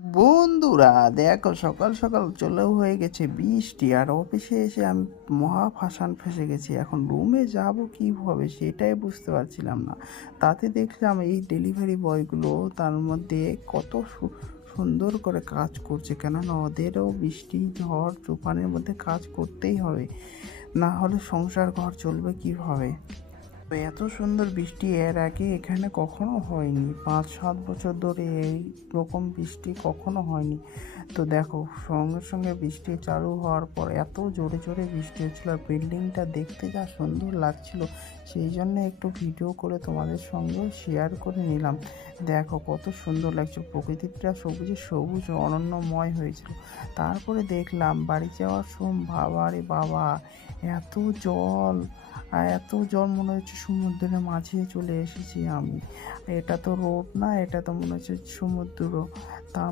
বন্ধুরা, দেখো সকাল সকাল চলেও হয়ে গেছে বৃষ্টি, আর অফিসে এসে আমি মহা ফাঁসান ফেসে গেছি। এখন রুমে যাব কীভাবে সেটাই বুঝতে পারছিলাম না। তাতে দেখলাম এই ডেলিভারি বয়গুলো তার মধ্যে কত সুন্দর করে কাজ করছে, কেননা ওদেরও বৃষ্টি ঝড় তুফানের মধ্যে কাজ করতেই হবে, না হলে সংসার ঘর চলবে কীভাবে। তো এত সুন্দর বৃষ্টি এর আগে এখানে কখনো হয়নি, 5-7 বছর ধরে এই রকম বৃষ্টি কখনো হয়নি। তো দেখো, সঙ্গে সঙ্গে বৃষ্টি চালু হওয়ার পর এত জোরে জোরে বৃষ্টি হচ্ছিলো, আর বিল্ডিংটা দেখতে যা সুন্দর লাগছিল, সেই জন্য একটু ভিডিও করে তোমাদের সঙ্গেও শেয়ার করে নিলাম। দেখো কত সুন্দর লাগছে, প্রকৃতিটা সবুজে সবুজ অনন্যময় হয়েছিল। তারপরে দেখলাম বাড়ি যাওয়ার সময়, বাবা রে বাবা, এত জল, আর এত জল মনে হচ্ছে সমুদ্রের মাঝে চলে এসেছি আমি। এটা তো রোড না, এটা তো মনে হচ্ছে সমুদ্র। তার